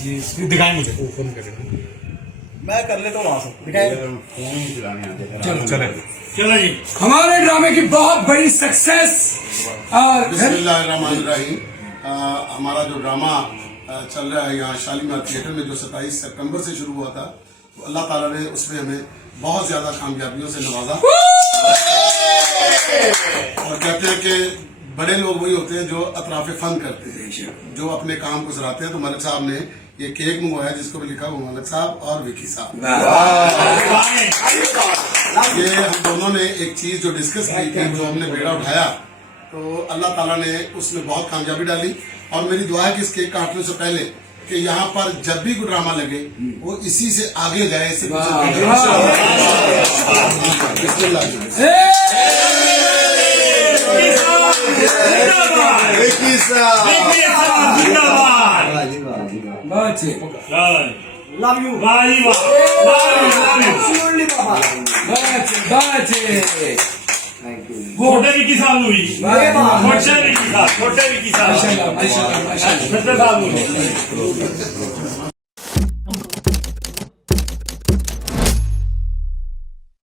ये दिखाएं मुझे, फोन करें, मैं कर लेता हूँ वहां से, दिखाएं। चलो चले चलो जी, हमारे ड्रामे की बहुत बड़ी सक्सेस। बिस्मिल्लाहिर्रहमानिर्रहीम। हमारा जो ड्रामा चल रहा है यहाँ शालीमार थिएटर में, जो 27 सितंबर से शुरू हुआ था, तो अल्लाह ताला ने उसमें हमें बहुत ज्यादा कामयाबियों से नवाजा। और कहते हैं कि बड़े लोग वही होते हैं जो अतराफ़े फन करते हैं, जो अपने काम को सराहते हैं। तो मलिक साहब ने ये केक मंगवाया जिसको भी लिखा हुआ मलिक साहब और विकी साहब। ये हम दोनों ने एक चीज जो डिस्कस की थी, जो हमने बेड़ा उठाया, तो अल्लाह ताला ने उसमें बहुत कामयाबी डाली। और मेरी दुआ है कि इस केक काटने से पहले कि यहाँ पर जब भी कोई ड्रामा लगे वो इसी से आगे जाए, इससे लव यू छोटे विकी साहब हुई, छोटे विकी साहब, छोटे विकी साहब, छोटे साहब